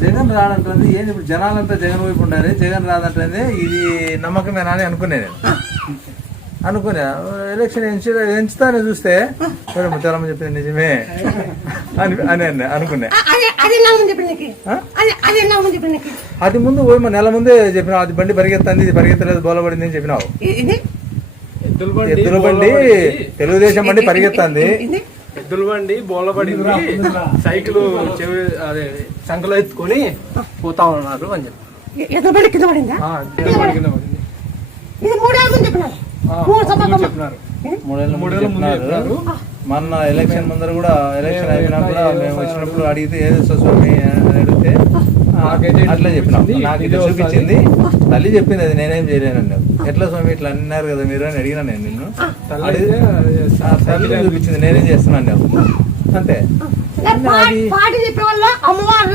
జగన్ రాడంటుంది ఏంది ఇప్పుడు జనాలంతా జగన్ వైపు ఉండాలి, జగన్ రాదంటుంది ఇది నమ్మకమేనా అని అనుకునే నేను అనుకున్నా. ఎలక్షన్ ఎంచుతానే చూస్తే ముత్యాలమ్మ చెప్పింది నిజమే అని అనుకున్నా. అది ముందు పోయి నెల ముందే చెప్పినావు, అది బండి పరిగెత్తంది, ఇది పరిగెత్తలేదు, బోలబడింది అని చెప్పినావు. ఎద్దుల బండి తెలుగుదేశం బండి పరిగెత్తంది, ఎద్దుల బండి బోలబడింది, సైకిల్ అదే సంకలో ఎత్తుకొని పోతా ఉన్నారు అని చెప్పి చెప్పినారు. మొన్న ఎలక్షన్ ముందర కూడా ఎలక్షన్ అయినా కూడా మేము వచ్చినప్పుడు అడిగితే ఏదో స్వామి అని అడిగితే అట్లా చెప్పినాం. నాకు ఇది చూపించింది, తల్లి చెప్పింది, అది నేనేం చేయలేను. ఎట్లా స్వామి ఇట్లా అన్నారు కదా మీరు అని అడిగినా నేను నిన్ను. తల్లి చూపించింది, నేనేం చేస్తున్నాను అంతే.